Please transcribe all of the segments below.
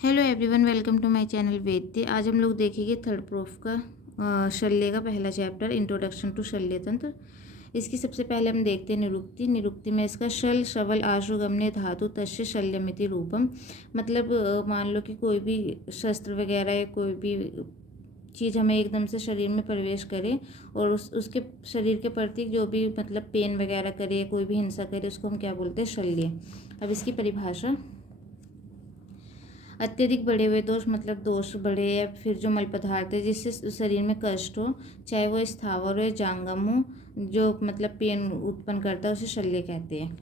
Hello everyone, welcome to my channel वेद्य। आज हम लोग देखेंगे थर्ड प्रूफ का शल्य का पहला चैप्टर इंट्रोडक्शन टू शल्य तंत्र। इसकी सबसे पहले हम देखते हैं निरुक्ति। निरुक्ति में इसका शल शवल आशुगम्य धातु तस्य शल्यमिति रूपम। मतलब मान लो कि कोई भी शस्त्र वगैरह या कोई भी चीज़ हमें एकदम से शरीर में प्रवेश करे और उसके शरीर के प्रति जो भी मतलब पेन वगैरह करे, कोई भी हिंसा करे, उसको हम क्या बोलते हैं? शल्य। अब इसकी परिभाषा। अत्यधिक बढ़े हुए दोष मतलब दोष बढ़े या फिर जो मल पदार्थ है जिससे शरीर में कष्ट हो, चाहे वो स्थावर हो या जांगम हो, जो मतलब पेन उत्पन्न करता है, उसे शल्य कहते हैं।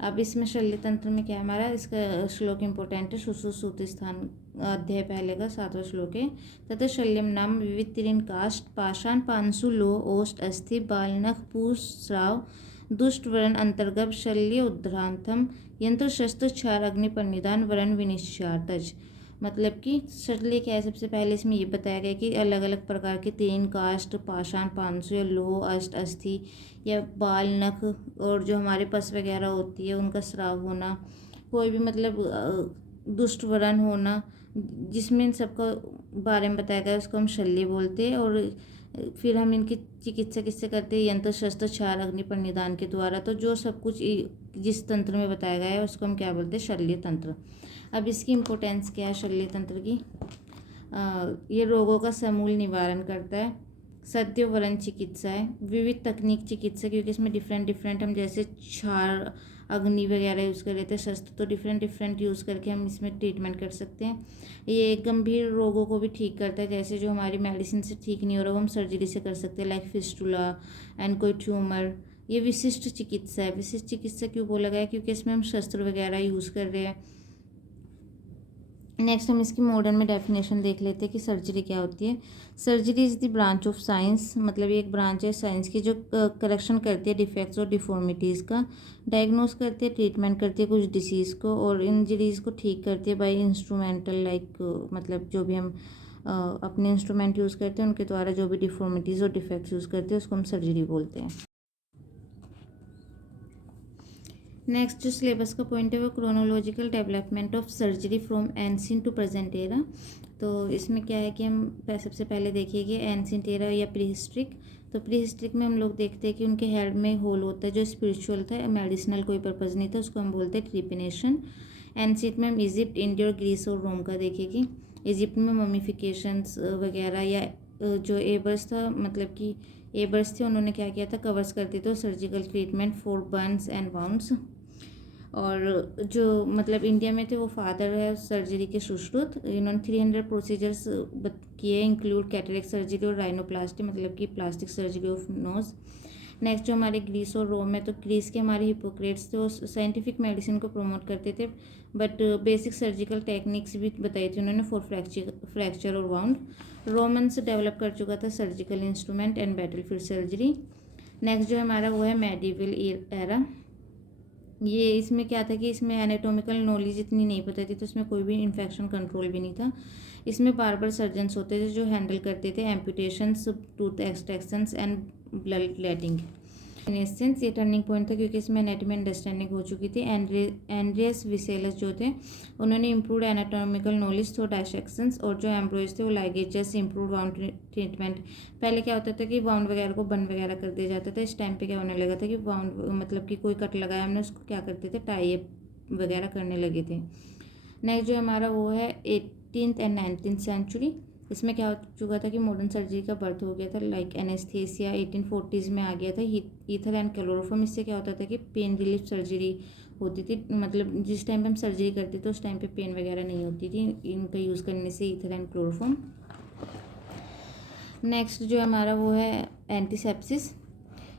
अब इसमें शल्य तंत्र में क्या है हमारा? इसका श्लोक इंपॉर्टेंट है। सुश्रुत स्थान अध्याय पहले का 7वां श्लोक है। तथा शल्यम नाम विविध तीन काष्ठ पाषाण पांसु लो ओष्ठ अस्थि बाल नख पूष श्राव दुष्ट वरण अंतर्गत शल्य उद्भ्रांतम यंत्र शस्त्र क्षार अग्नि पर निदान वरण विनिश्चार्तज। मतलब कि शल्य क्या है? सबसे पहले इसमें ये बताया गया कि अलग अलग प्रकार के तीन काष्ठ पाषाण पांसु या लोह अष्ट अस्थि या बाल नख और जो हमारे पस वगैरह होती है उनका स्राव होना, कोई भी मतलब दुष्ट वरण होना, जिसमें इन सबका बारे में बताया गया उसको हम शल्य बोलते हैं। और फिर हम इनकी चिकित्सा किससे करते हैं? यंत्र शस्त्र क्षार अग्नि पर निदान के द्वारा। तो जो सब कुछ जिस तंत्र में बताया गया है उसको हम क्या बोलते हैं? शल्य तंत्र। अब इसकी इम्पोर्टेंस क्या है शल्य तंत्र की? ये रोगों का समूल निवारण करता है, सद्य वरण चिकित्सा है, विविध तकनीक चिकित्सा, क्योंकि इसमें डिफरेंट हम जैसे क्षार अग्नि वगैरह यूज़ कर लेते हैं, शस्त्र तो डिफरेंट यूज़ करके हम इसमें ट्रीटमेंट कर सकते हैं। ये गंभीर रोगों को भी ठीक करता है, जैसे जो हमारी मेडिसिन से ठीक नहीं हो रहा वो हम सर्जरी से कर सकते हैं, लाइक फिस्टुला एंड कोई ट्यूमर। ये विशिष्ट चिकित्सा है। विशिष्ट चिकित्सा क्यों बोला गया? क्योंकि इसमें हम शस्त्र वगैरह यूज़ कर रहे हैं। नेक्स्ट हम इसकी मॉडर्न में डेफिनेशन देख लेते हैं कि सर्जरी क्या होती है। Surgery is the branch of science, मतलब ये एक ब्रांच है साइंस की जो करेक्शन करती है डिफेक्ट्स और डिफॉर्मिटीज़ का, डायग्नोस करती है, ट्रीटमेंट करती है कुछ डिसीज़ को, और इंजरीज़ को ठीक करती है बाय इंस्ट्रूमेंटल, लाइक मतलब जो भी हम अपने इंस्ट्रूमेंट यूज़ करते हैं उनके द्वारा जो भी डिफॉर्मिटीज़ और डिफेक्ट्स यूज़ करते हैं उसको हम सर्जरी बोलते हैं। नेक्स्ट जो सिलेबस का पॉइंट है वो chronological development of surgery from ancient to present era. तो इसमें क्या है कि हम सबसे पहले देखिए एंशिएंट एरा या प्री हिस्ट्रिक। तो प्री हिस्ट्रिक में हम लोग देखते हैं कि उनके हेड में होल होता है जो स्पिरिचुअल था, मेडिसिनल कोई पर्पज़ नहीं था, उसको हम बोलते हैं ट्रिपिनेशन। एंशिएंट में हम इजिप्ट इंडिया और ग्रीस और रोम का देखेंगे। इजिप्ट में ममीफिकेशंस वगैरह या जो एबर्स था, मतलब कि एबर्स थे, उन्होंने क्या किया था? कवर्स करते थे surgical treatment for Burns and wounds. और जो मतलब इंडिया में थे वो फादर है सर्जरी के सुश्रुत। इन्होंने 300 प्रोसीजर्स किए, इंक्लूड कैटरेक्ट सर्जरी और राइनोप्लास्टी, मतलब कि plastic surgery of nose. Next जो हमारे ग्रीस और रोम है, तो ग्रीस के हमारे हिपोक्रेट्स थे, वो साइंटिफिक मेडिसिन को प्रमोट करते थे, बट बेसिक सर्जिकल टेक्निक्स भी बताई थी उन्होंने फॉर फ्रैक्चर और वाउंड। रोमन्स डेवलप कर चुका था surgical instrument and battlefield surgery. Next जो हमारा वो है मेडिवल एरा। ये इसमें क्या था कि इसमें एनाटॉमिकल नॉलेज इतनी नहीं पता थी, तो इसमें कोई भी इन्फेक्शन कंट्रोल भी नहीं था। इसमें बार्बर सर्जन्स होते थे जो हैंडल करते थे एम्पुटेशंस, टूथ एक्सट्रैक्शंस एंड ब्लड क्लैटिंग। इनेसेंस ये टर्निंग पॉइंट था क्योंकि इसमें एनाटॉमी अंडरस्टैंडिंग हो चुकी थी। एंड्रियस विसेलस जो थे उन्होंने इम्प्रूव एनाटॉमिकल नॉलेज थ्रू डायसेक्शंस, और जो एम्ब्रोइज थे वो लाइगेजेस इम्प्रूव वाउंड ट्रीटमेंट। पहले क्या होता था कि वाउंड वगैरह को बंद वगैरह कर दिया जाता था, इस टाइम पे क्या होने लगा था कि वाउंड मतलब कि कोई कट लगाया हमने उसको क्या करते थे? टाई अप वगैरह करने लगे थे। नेक्स्ट जो हमारा वो है 18th एंड 19th सेंचुरी। इसमें क्या हो चुका था कि मॉडर्न सर्जरी का बर्थ हो गया था, लाइक एनेस्थेसिया 1840s में आ गया था, ईथर एंड क्लोरोफॉर्म। इससे क्या होता था कि पेन रिलीफ सर्जरी होती थी, मतलब जिस टाइम पे हम सर्जरी करते थे उस टाइम पे पेन वगैरह नहीं होती थी इनका यूज़ करने से, ईथर एंड क्लोरोफॉर्म। नेक्स्ट जो हमारा वो है एंटीसेप्सिस।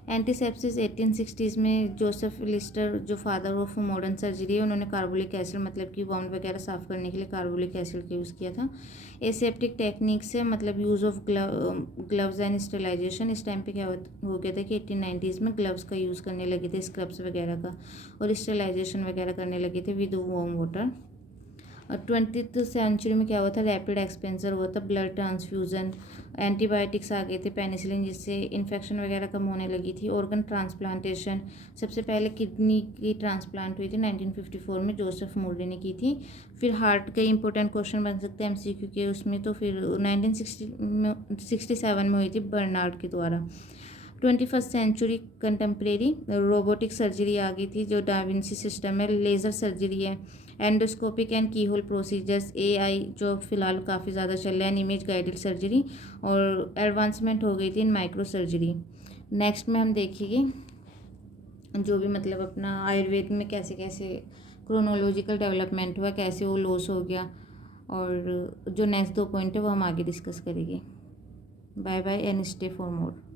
एंटीसेप्सिस 1860s में जोसेफ लिस्टर जो फादर ऑफ मॉडर्न सर्जरी है उन्होंने कार्बोलिक एसिड, मतलब कि वाउंड वगैरह साफ़ करने के लिए कार्बोलिक एसिड का यूज़ किया था। एसेप्टिक टेक्निक से मतलब use of gloves and sterilisation. इस टाइम पे क्या हो गया था कि 1890s में ग्लव्स का यूज़ करने लगे थे, स्क्रब्स वगैरह का, और स्टेलाइजेशन वगैरह करने लगे थे with warm water. 20th century में क्या हुआ था, रैपिड एक्सपेंसर हुआ था, ब्लड ट्रांसफ्यूज़न, एंटीबायोटिक्स आ गए थे, पेनिसिलिन, जिससे इन्फेक्शन वगैरह कम होने लगी थी, ऑर्गन ट्रांसप्लांटेशन, सबसे पहले किडनी की ट्रांसप्लांट हुई थी 1954 में, जोसेफ मुर्रे ने की थी। फिर हार्ट के इंपॉर्टेंट क्वेश्चन बन सकते हैं MCQ के उसमें, तो फिर 1967 में हुई थी बर्नार्ड के द्वारा। 21st century contemporary robotic surgery आ गई थी, जो डाविंसी सिस्टम है, लेज़र सर्जरी है, endoscopic and keyhole procedures, AI जो फिलहाल काफ़ी ज़्यादा चल रहा है, इमेज गाइडेड सर्जरी, और एडवांसमेंट हो गई थी इन माइक्रो सर्जरी। नेक्स्ट में हम देखेंगे जो भी मतलब अपना आयुर्वेद में कैसे कैसे क्रोनोलॉजिकल डेवलपमेंट हुआ, कैसे वो लॉस हो गया, और जो नेक्स्ट 2 पॉइंट है वो हम आगे डिस्कस करेंगे। Bye bye and stay for more.